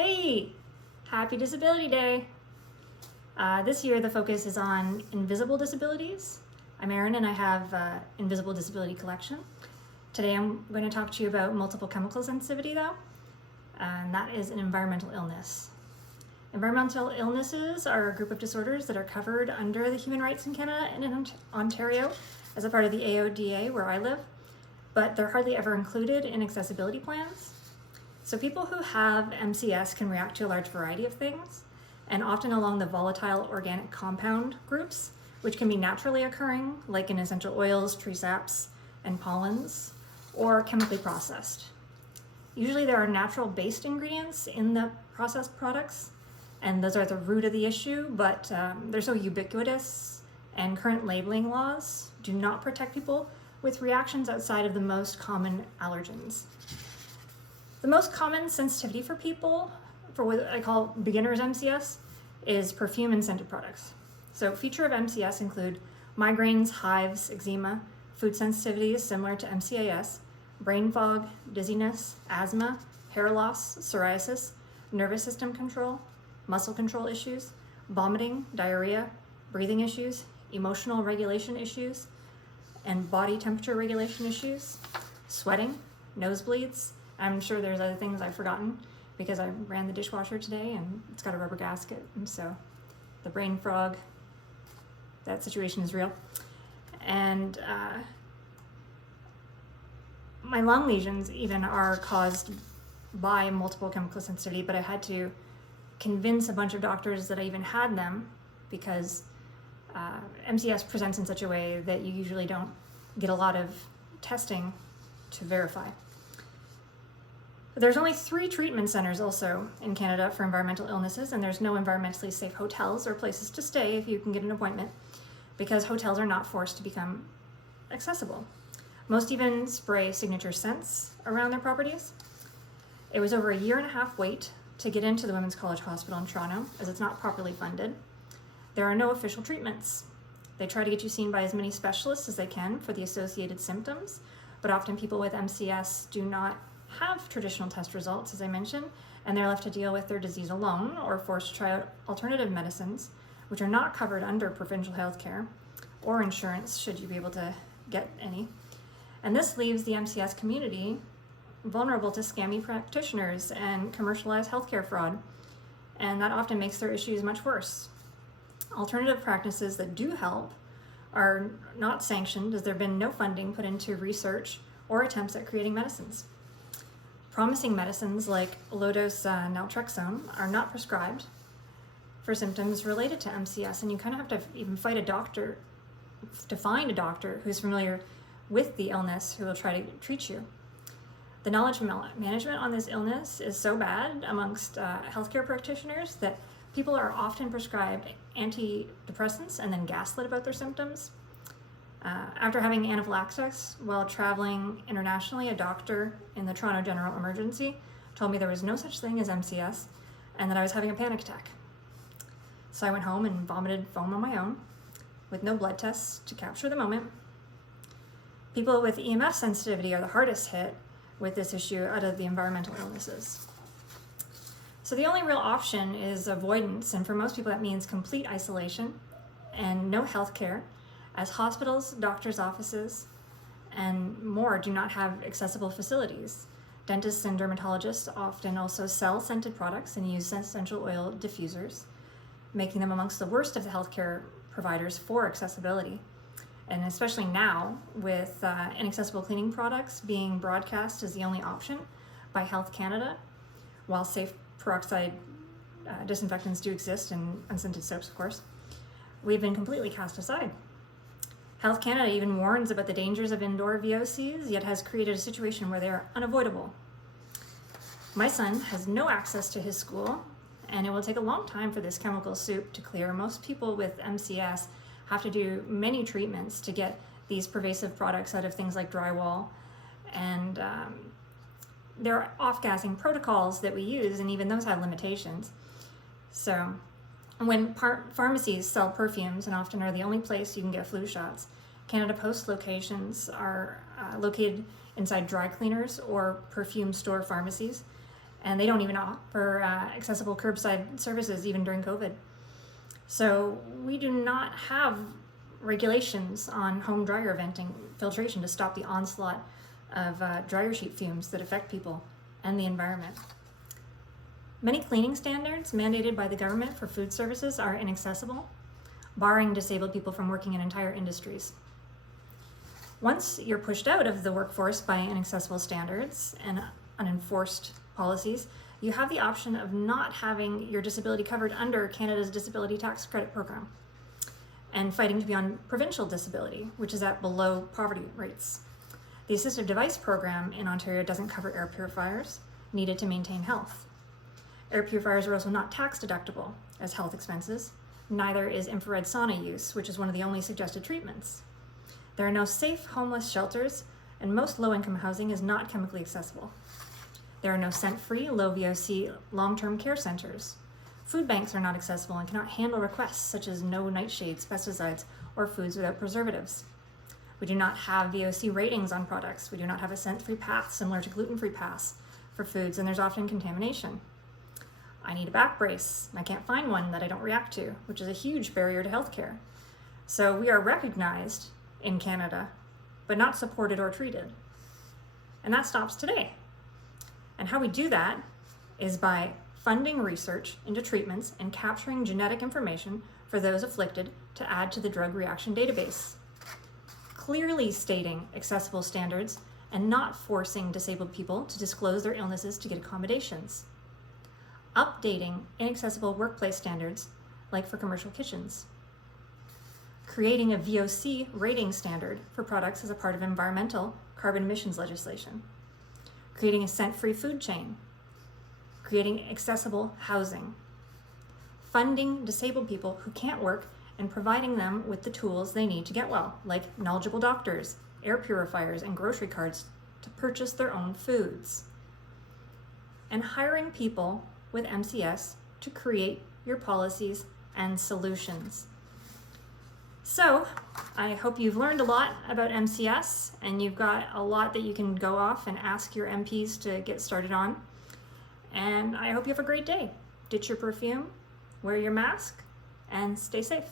Hey, happy Disability Day. This year the focus is on invisible disabilities. I'm Erin and I have Invisible Disability Collection. Today I'm going to talk to you about multiple chemical sensitivity though, and that is an environmental illness. Environmental illnesses are a group of disorders that are covered under the human rights in Canada and in Ontario as a part of the AODA where I live, but they're hardly ever included in accessibility plans. So people who have MCS can react to a large variety of things, and often along the volatile organic compound groups, which can be naturally occurring, like in essential oils, tree saps, and pollens, or chemically processed. Usually there are natural-based ingredients in the processed products, and those are the root of the issue, but they're so ubiquitous, and current labeling laws do not protect people with reactions outside of the most common allergens. The most common sensitivity for people, for what I call beginner's MCS, is perfume and scented products. So feature of MCS include migraines, hives, eczema, food sensitivities similar to MCAS, brain fog, dizziness, asthma, hair loss, psoriasis, nervous system control, muscle control issues, vomiting, diarrhea, breathing issues, emotional regulation issues, and body temperature regulation issues, sweating, nosebleeds. I'm sure there's other things I've forgotten because I ran the dishwasher today and it's got a rubber gasket, and so the brain frog, that situation is real. And my lung lesions even are caused by multiple chemical sensitivity, but I had to convince a bunch of doctors that I even had them because MCS presents in such a way that you usually don't get a lot of testing to verify. There's only 3 treatment centers also in Canada for environmental illnesses, and there's no environmentally safe hotels or places to stay if you can get an appointment, because hotels are not forced to become accessible. Most even spray signature scents around their properties. It was over a 1.5 year wait to get into the Women's College Hospital in Toronto, as it's not properly funded. There are no official treatments. They try to get you seen by as many specialists as they can for the associated symptoms, but often people with MCS do not have traditional test results, as I mentioned, and they're left to deal with their disease alone or forced to try out alternative medicines, which are not covered under provincial health care or insurance, should you be able to get any. And this leaves the MCS community vulnerable to scammy practitioners and commercialized healthcare fraud, and that often makes their issues much worse. Alternative practices that do help are not sanctioned, as there have been no funding put into research or attempts at creating medicines. Promising medicines like low-dose naltrexone are not prescribed for symptoms related to MCS, and you kind of have to even fight a doctor to find a doctor who's familiar with the illness who will try to treat you. The knowledge management on this illness is so bad amongst healthcare practitioners that people are often prescribed antidepressants and then gaslit about their symptoms. After having anaphylaxis while traveling internationally, a doctor in the Toronto General Emergency told me there was no such thing as MCS and that I was having a panic attack. So I went home and vomited foam on my own with no blood tests to capture the moment. People with EMF sensitivity are the hardest hit with this issue out of the environmental illnesses. So the only real option is avoidance, and for most people that means complete isolation and no health care, as hospitals, doctors' offices, and more do not have accessible facilities. Dentists and dermatologists often also sell scented products and use essential oil diffusers, making them amongst the worst of the healthcare providers for accessibility. And especially now, with inaccessible cleaning products being broadcast as the only option by Health Canada, while safe peroxide disinfectants do exist, and unscented soaps, of course, we've been completely cast aside. Health Canada even warns about the dangers of indoor VOCs, yet has created a situation where they are unavoidable. My son has no access to his school, and it will take a long time for this chemical soup to clear. Most people with MCS have to do many treatments to get these pervasive products out of things like drywall, and there are off-gassing protocols that we use, and even those have limitations. So when pharmacies sell perfumes, and often are the only place you can get flu shots, Canada Post locations are located inside dry cleaners or perfume store pharmacies, And they don't even offer accessible curbside services even during COVID. So we do not have regulations on home dryer venting filtration to stop the onslaught of dryer sheet fumes that affect people and the environment. Many cleaning standards mandated by the government for food services are inaccessible, barring disabled people from working in entire industries. Once you're pushed out of the workforce by inaccessible standards and unenforced policies, you have the option of not having your disability covered under Canada's Disability Tax Credit Program and fighting to be on provincial disability, which is at below poverty rates. The assistive device program in Ontario doesn't cover air purifiers needed to maintain health. Air purifiers are also not tax deductible as health expenses. Neither is infrared sauna use, which is one of the only suggested treatments. There are no safe homeless shelters, and most low-income housing is not chemically accessible. There are no scent-free, low VOC long-term care centers. Food banks are not accessible and cannot handle requests such as no nightshades, pesticides, or foods without preservatives. We do not have VOC ratings on products. We do not have a scent-free path similar to gluten-free paths for foods, and there's often contamination. I need a back brace, and I can't find one that I don't react to, which is a huge barrier to healthcare. So we are recognized in Canada, but not supported or treated. And that stops today. And how we do that is by funding research into treatments and capturing genetic information for those afflicted to add to the drug reaction database. Clearly stating accessible standards and not forcing disabled people to disclose their illnesses to get accommodations. Updating inaccessible workplace standards, like for commercial kitchens. Creating a VOC rating standard for products as a part of environmental carbon emissions legislation. Creating a scent-free food chain. Creating accessible housing. Funding disabled people who can't work and providing them with the tools they need to get well, like knowledgeable doctors, air purifiers, and grocery cards to purchase their own foods. And hiring people with MCS to create your policies and solutions. So, I hope you've learned a lot about MCS and you've got a lot that you can go off and ask your MPs to get started on. And I hope you have a great day. Ditch your perfume, wear your mask, and stay safe.